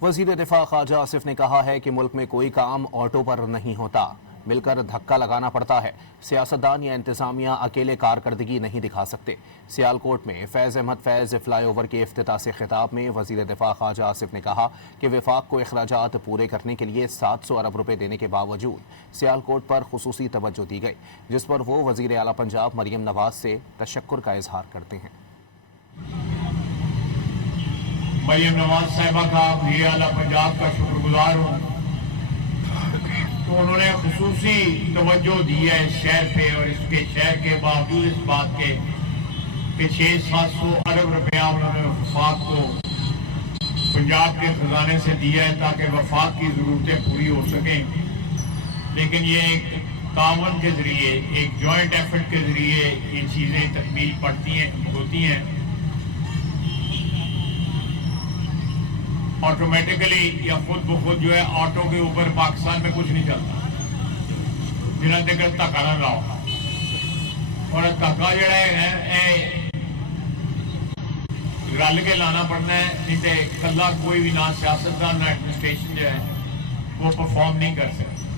वजीर दिफा ख्वाजा आसिफ ने कहा है कि मुल्क में कोई काम ऑटो पर नहीं होता, मिलकर धक्का लगाना पड़ता है। सियासतदान या इंतजामिया अकेले कारकर्दगी नहीं दिखा सकते। सियालकोट में फैज़ अहमद फैज़ फ्लाईओवर के इफ्तिताह से खिताब में वजीर दिफा ख्वाजा आसिफ ने कहा कि वफाक को अखराजात पूरे करने के लिए 700 अरब रुपए देने के बावजूद सियालकोट पर खुसूसी तवज्जो दी गई, जिस पर वो वजीर आला पंजाब मरियम नवाज से तशक्कुर का इजहार करते हैं। मरियम नवाज साहिबा का वज़ीर आला पंजाब का शुक्रगुजार हूँ। तो उन्होंने खुसूसी तवज्जो दी है इस शहर पे, और इसके शहर के बावजूद इस बात के कि 600-700 अरब रुपया उन्होंने वफाक को पंजाब के खजाने से दिया है ताकि वफाक की ज़रूरतें पूरी हो सकें। लेकिन ये एक तावन के ज़रिए, एक जॉइंट एफर्ट के ज़रिए ये चीज़ें तकमील होती हैं। ऑटोमेटिकली या खुद ब खुद जो है ऑटो के ऊपर पाकिस्तान में कुछ नहीं चलता जिन्हें तक धक्का ना लाओ, और धक्का जड़ा है रल के लाना पड़ना है, नहीं तो कला कोई भी ना सियासतदान ना एडमिनिस्ट्रेशन जो है वो परफॉर्म नहीं कर सकता।